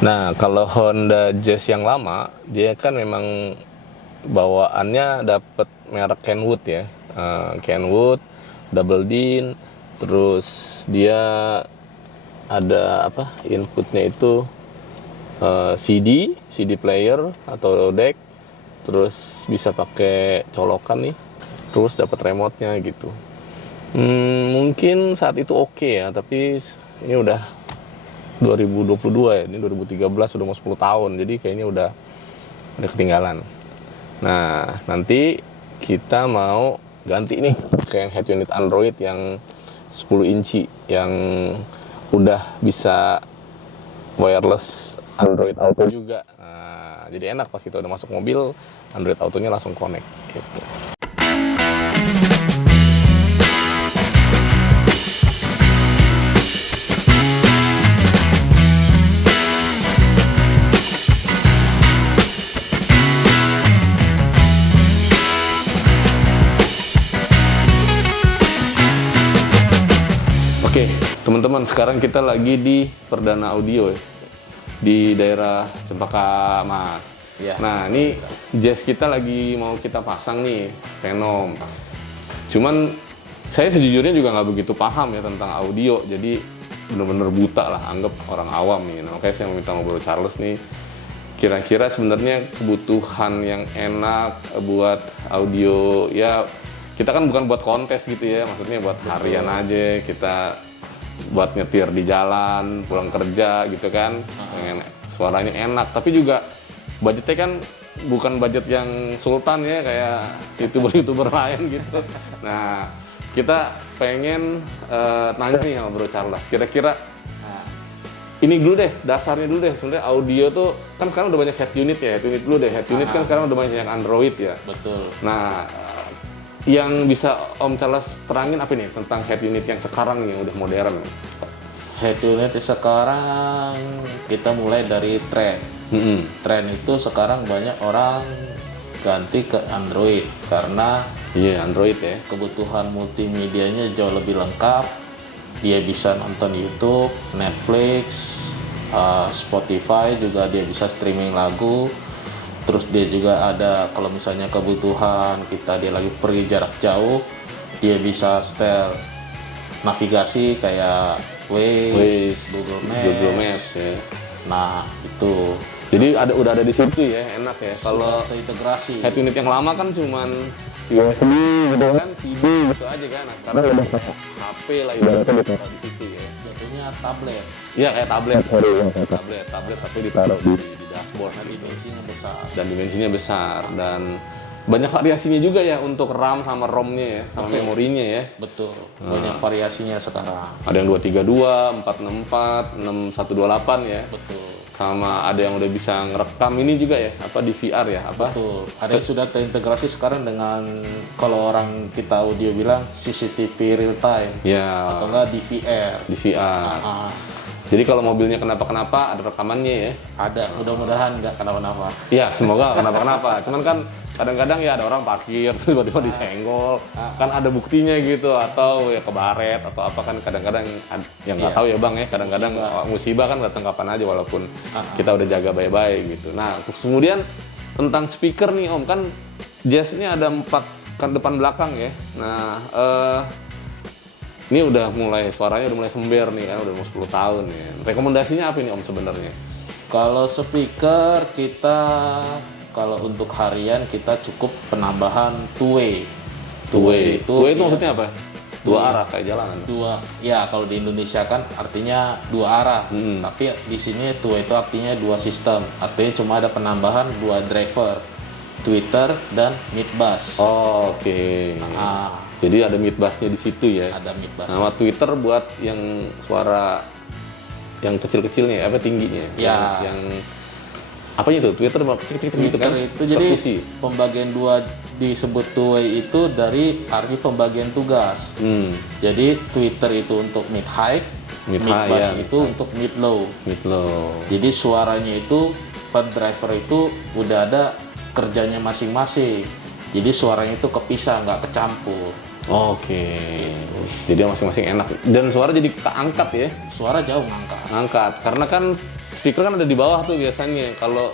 Nah, kalau Honda Jazz yang lama, dia kan memang bawaannya dapat merek Kenwood ya. Kenwood, double din, terus dia ada apa? Inputnya itu CD player atau deck, terus bisa pakai colokan nih, terus dapat remote-nya gitu. Mungkin saat itu oke ya, tapi ini udah 2022 ya, ini 2013 udah mau 10 tahun, jadi kayaknya udah ketinggalan. Nah, nanti kita mau ganti nih ke head unit Android yang 10 inci yang udah bisa wireless Android Auto juga. Nah, jadi enak pas kita udah masuk mobil, Android Autonya langsung connect gitu. Oke, teman-teman, sekarang kita lagi di Perdana Audio ya, di daerah Cempaka Mas. Ya. Nah, ini jazz kita lagi mau kita pasang nih, Venom. Cuman saya sejujurnya juga nggak begitu paham ya tentang audio, jadi bener-bener buta lah, anggap orang awam nih. Nah, makanya saya mau minta ngobrol Charles nih. Kira-kira sebenarnya kebutuhan yang enak buat audio ya, kita kan bukan buat kontes gitu ya, maksudnya buat harian aja, kita buat nyetir di jalan, pulang kerja gitu kan, pengen suaranya enak, tapi juga budgetnya kan bukan budget yang sultan ya, kayak youtuber lain gitu. Nah, kita pengen nanya nih sama Bro Charles, kira-kira ini dulu deh, dasarnya dulu deh, sebenarnya audio tuh kan sekarang udah banyak head unit ya, head unit dulu deh, head unit kan sekarang udah banyak yang Android ya. Betul. Nah, yang bisa Om Charles terangin apa nih tentang head unit yang sekarang yang udah modern? Head unit sekarang kita mulai dari tren. Tren itu sekarang banyak orang ganti ke Android karena Iya, Android ya. kebutuhan multimedianya jauh lebih lengkap. Dia bisa nonton YouTube, Netflix, Spotify, juga dia bisa streaming lagu. Terus dia juga ada kalau misalnya kebutuhan dia lagi pergi jarak jauh, dia bisa setel navigasi kayak Waze, Google Maps. Ya. Nah, itu. Jadi udah ada di situ ya, enak ya. Kalau Sudah terintegrasi. head unit yang lama kan cuman USB gitu kan, CD gitu aja kan. Nah, sekarang udah HP lah ibaratnya ditaruh di situ ya. Jatuhnya tablet Iya, kayak tablet. Tablet tapi ditaruh di dashboard dan dimensinya besar. dan dimensinya besar dan banyak variasinya juga ya untuk RAM sama ROM-nya ya, sama Betul. memorinya ya. Betul. Banyak variasinya sekarang. Ada yang 232, 464, 6128 ya. Betul. Sama ada yang udah bisa ngerekam ini juga ya, apa di VR ya, apa? Betul. Ada yang sudah terintegrasi sekarang dengan kalau orang kita audio bilang CCTV real time Ya, atau enggak DVR. di VR. Ah, Jadi kalau mobilnya kenapa-kenapa ada rekamannya ya. ada. Mudah-mudahan nggak kenapa-napa. Iya, semoga kenapa-kenapa. Cuman kan kadang-kadang ya ada orang parkir terus tiba-tiba disenggol, kan ada buktinya gitu, atau ya kebaret atau apa, kan kadang-kadang yang nggak Iya. tahu ya Bang ya, kadang-kadang musibah kan datang kapan aja walaupun kita udah jaga baik-baik gitu. Nah, kemudian tentang speaker nih Om, kan Jazz ini ada 4 kan depan belakang ya. Nah, ini udah mulai suaranya udah mulai sember nih kan, udah mau 10 tahun ya. Rekomendasinya apa ini Om sebenarnya? Kalau speaker kalau untuk harian kita cukup penambahan two-way. Two-way itu iya, maksudnya apa? Dua arah kayak jalanan. Ya kalau di Indonesia kan artinya dua arah. Tapi di sini two-way itu artinya dua sistem. Artinya cuma ada penambahan dua driver, tweeter dan mid bass. Oh, oke. Jadi ada mid bass-nya di situ ya. Ada mid bass. Nama Twitter buat yang suara yang kecil-kecilnya, apa tingginya? Ya. Yang apanya tuh? Twitter kecil-kecil gitu kan? Itu jadi Perkusi. pembagian dua disebut two-way itu dari arti pembagian tugas. Jadi Twitter itu untuk mid high, mid bass ya. itu untuk mid low. Mid low. Jadi suaranya itu per driver itu udah ada kerjanya masing-masing. Jadi suaranya itu kepisah, nggak kecampur. Oke. Jadi masing-masing enak. Dan suara jadi keangkat ya? Suara jauh ngangkat. Angkat. Karena kan speaker kan ada di bawah tuh biasanya. Kalau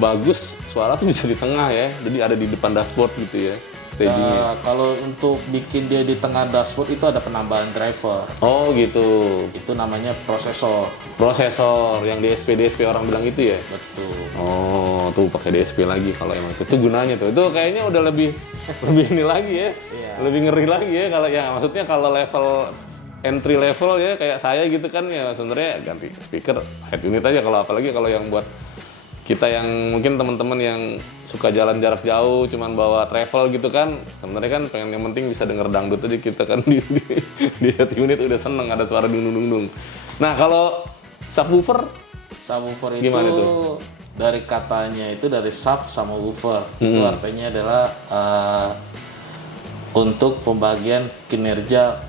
bagus suara tuh bisa di tengah ya. Jadi ada di depan dashboard gitu ya. Stagingnya. Kalau untuk bikin dia di tengah dashboard itu ada penambahan driver. Oh gitu. Itu namanya prosesor. Prosesor yang DSP orang bilang gitu ya. Betul. Oh, tuh pakai DSP lagi kalau emang itu gunanya tuh. Itu kayaknya udah lebih ini lagi ya. Iya. Lebih ngeri lagi ya kalau ya maksudnya kalau level entry level ya kayak saya gitu kan ya sebenarnya ganti speaker head unit aja kalau apalagi kalau yang buat kita yang mungkin teman-teman yang suka jalan jarak jauh cuman bawa travel gitu kan sebenarnya kan pengen yang penting bisa denger dangdut aja kita kan di head unit udah seneng ada suara dung. Nah kalau subwoofer Subwoofer gimana itu tuh? dari katanya itu dari sub sama woofer. Itu artinya adalah untuk pembagian kinerja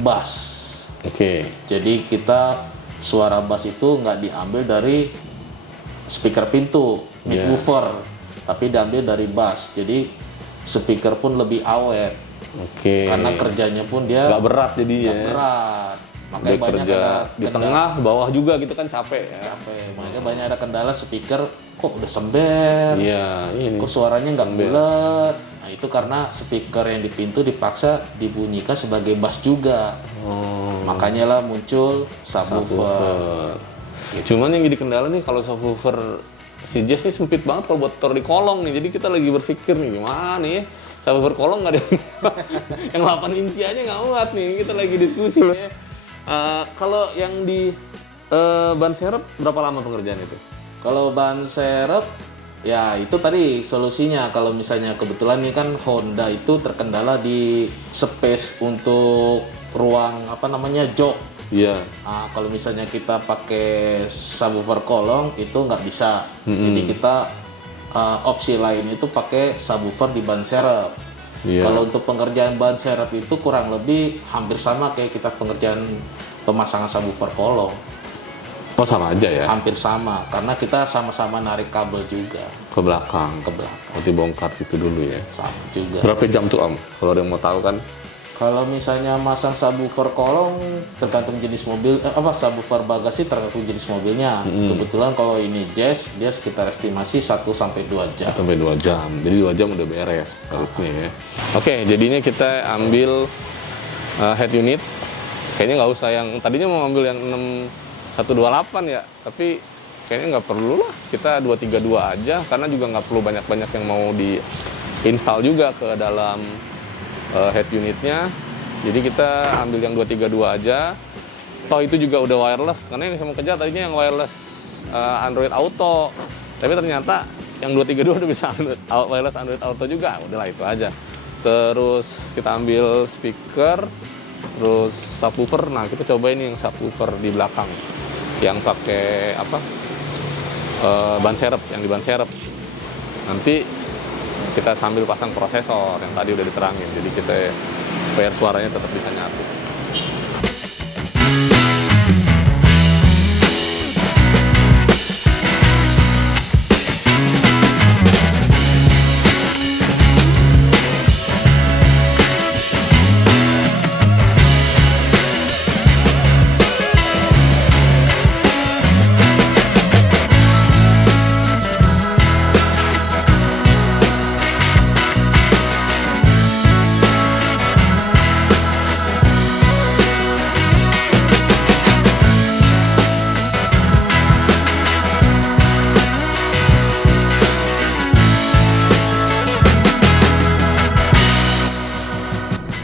bass. Oke. Jadi kita suara bass itu nggak diambil dari speaker pintu, Yeah. woofer, tapi diambil dari bass. Jadi speaker pun lebih awet Oke. karena kerjanya pun dia nggak berat jadi ya. nggak berat. Makanya Dia banyak kerja ada di tengah, bawah juga gitu kan capek ya. capek. Makanya banyak ada kendala speaker kok udah sember, Iya, ini. kok suaranya nggak bulat. Nah itu karena speaker yang di pintu dipaksa dibunyikan sebagai bass juga. Oh, Makanya lah muncul subwoofer. subwoofer. Cuman yang jadi kendala nih kalau subwoofer si Jazz ini sempit banget kalau buat taruh di kolong nih. Jadi kita lagi berpikir nih gimana nih ya. Subwoofer kolong nggak ada yang 8 inci aja nggak muat nih. Kita lagi diskusi ya. Kalau yang di ban serep berapa lama pengerjaan itu? Kalau ban serep, ya itu tadi solusinya. Kalau misalnya kebetulan nih kan Honda itu terkendala di space untuk ruang jok. Iya. Kalau misalnya kita pakai subwoofer kolong itu nggak bisa. Jadi kita opsi lain itu pakai subwoofer di ban serep. Iya. Kalau untuk pengerjaan ban serep itu kurang lebih hampir sama kayak kita pengerjaan pemasangan subwoofer kolong. Oh sama aja ya? Hampir sama, karena kita sama-sama narik kabel juga Ke belakang. ke belakang. Nanti bongkar itu dulu ya. Sama juga. Berapa jam tuh Om? Kalau ada yang mau tahu kan? Kalau misalnya masang subwoofer kolong tergantung jenis mobil, subwoofer bagasi tergantung jenis mobilnya. Kebetulan kalau ini Jazz, dia sekitar estimasi 1 sampai 2 jam. Sampai 2 jam. Jadi 2 jam udah beres harusnya ya. Oke, jadinya kita ambil head unit. Kayaknya nggak usah yang tadinya mau ambil yang 6128 ya, tapi kayaknya nggak perlu lah. Kita 232 aja karena juga nggak perlu banyak-banyak yang mau di-install juga ke dalam head unitnya. Jadi kita ambil yang 232 aja. Toh itu juga udah wireless karena yang saya mau kejar tadinya yang wireless Android Auto. Tapi ternyata yang 232 udah bisa wireless Android Auto juga. Udahlah itu aja. Terus kita ambil speaker, terus subwoofer. Nah, kita cobain yang subwoofer di belakang yang pakai ban serep, yang di ban serep. Nanti kita sambil pasang prosesor yang tadi udah diterangin, jadi kita supaya suaranya tetap bisa nyatu.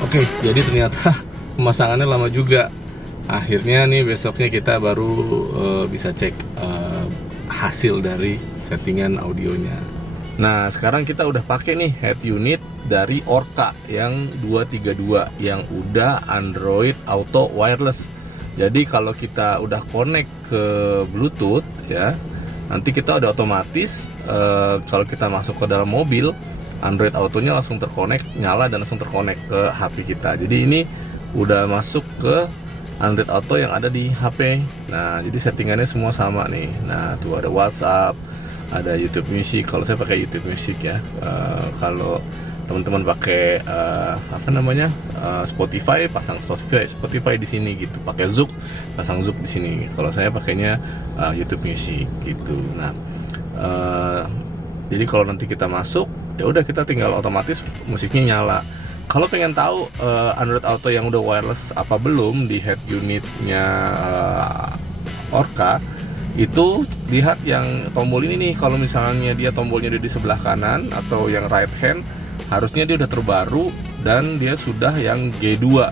Oke, jadi ternyata pemasangannya lama juga. Akhirnya nih besoknya kita baru bisa cek hasil dari settingan audionya. Nah, sekarang kita udah pakai nih head unit dari Orca yang 232 yang udah Android Auto wireless. Jadi kalau kita udah connect ke Bluetooth ya, nanti kita udah otomatis kalau kita masuk ke dalam mobil, Android Autonya langsung terkonek, nyala dan langsung terkonek ke HP kita. Jadi ini udah masuk ke Android Auto yang ada di HP. Nah, jadi settingannya semua sama nih. Nah, tuh ada WhatsApp, ada YouTube Music. Kalau saya pakai YouTube Music ya. Kalau teman-teman pakai Spotify, pasang Spotify di sini gitu, pakai Zouk, pasang Zouk di sini. Kalau saya pakainya YouTube Music gitu. Nah, jadi kalau nanti kita masuk, ya udah kita tinggal otomatis musiknya nyala. Kalau pengen tahu Android Auto yang udah wireless apa belum di head unitnya Orca, itu lihat yang tombol ini nih. Kalau misalnya dia tombolnya di sebelah kanan atau yang right hand, harusnya dia udah terbaru dan dia sudah yang G2.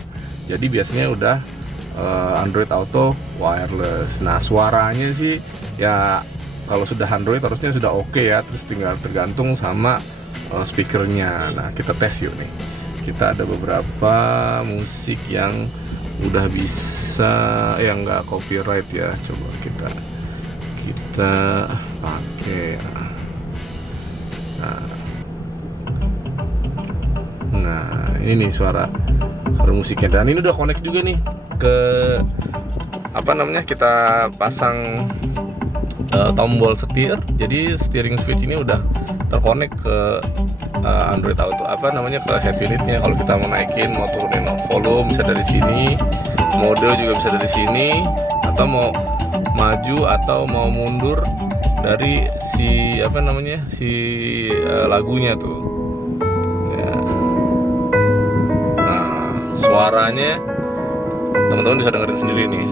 Jadi biasanya udah Android Auto wireless. Nah, suaranya sih ya kalau sudah Android harusnya sudah oke ya. Terus tinggal tergantung sama speakernya. Nah, kita tes yuk nih. Kita ada beberapa musik yang udah bisa, yang nggak copyright ya. Coba kita pakai. Nah, ini nih suara musiknya, dan ini udah connect juga nih ke kita pasang tombol setir. Jadi steering switch ini udah terkonek ke Android Auto ke head unitnya. Kalau kita mau naikin, mau turunin volume bisa dari sini, mode juga bisa dari sini, atau mau maju atau mau mundur dari si lagunya tuh ya. Nah, suaranya teman-teman bisa dengerin sendiri nih.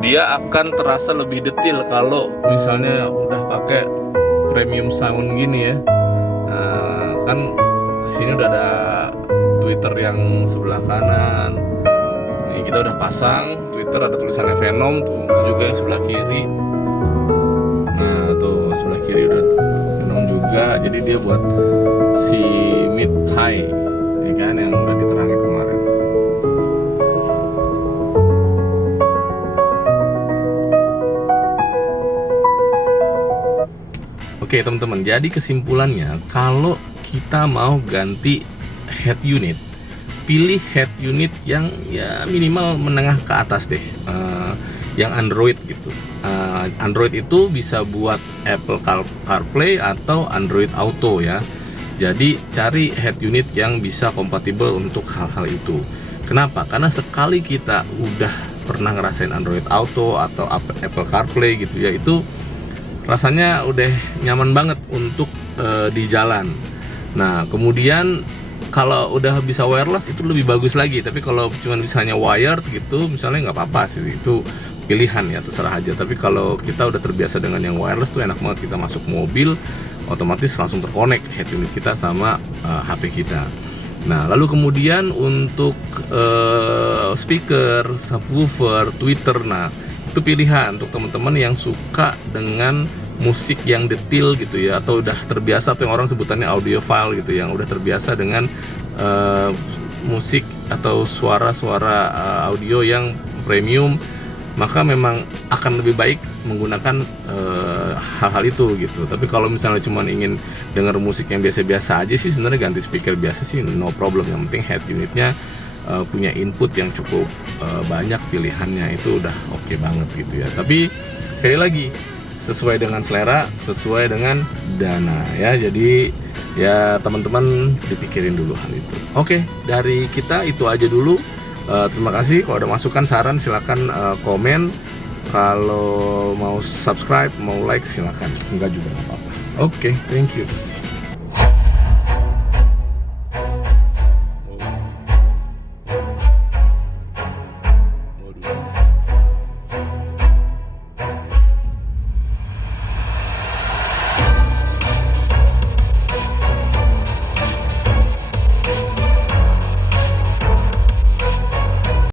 Dia akan terasa lebih detail kalau misalnya udah pakai premium sound gini ya. Nah, kan sini udah ada Twitter yang sebelah kanan. Ini kita udah pasang Twitter, ada tulisannya Venom tuh, itu juga yang sebelah kiri. Nah, tuh sebelah kiri udah Venom juga. Jadi dia buat si mid high, ya kan, yang udah diterangin kemarin. Oke teman-teman, jadi kesimpulannya kalau kita mau ganti head unit, pilih head unit yang ya minimal menengah ke atas deh, yang Android gitu. Android itu bisa buat Apple CarPlay atau Android Auto ya. Jadi cari head unit yang bisa kompatibel untuk hal-hal itu. Kenapa? Karena sekali kita udah pernah ngerasain Android Auto atau Apple CarPlay gitu ya, itu rasanya udah nyaman banget untuk di jalan. Nah, kemudian kalau udah bisa wireless itu lebih bagus lagi. Tapi kalau cuma misalnya wired gitu, misalnya nggak apa-apa sih, itu pilihan ya, terserah aja. Tapi kalau kita udah terbiasa dengan yang wireless tuh enak banget. Kita masuk mobil otomatis langsung terkonek head unit kita sama HP kita. Nah, lalu kemudian untuk speaker, subwoofer, tweeter, nah itu pilihan untuk teman-teman yang suka dengan musik yang detail gitu ya, atau udah terbiasa, atau yang orang sebutannya audiophile gitu, yang udah terbiasa dengan musik atau suara-suara audio yang premium, maka memang akan lebih baik menggunakan hal-hal itu gitu. Tapi kalau misalnya cuma ingin dengar musik yang biasa-biasa aja sih, sebenarnya ganti speaker biasa sih no problem. Yang penting head unitnya punya input yang cukup banyak, pilihannya itu udah oke banget gitu ya. Tapi sekali lagi, sesuai dengan selera, sesuai dengan dana ya. Jadi ya teman-teman dipikirin dulu hal itu. Oke, dari kita itu aja dulu. Terima kasih. Kalau ada masukan, saran, silakan komen. Kalau mau subscribe, mau like, silakan. Enggak juga nggak apa-apa. Oke, thank you.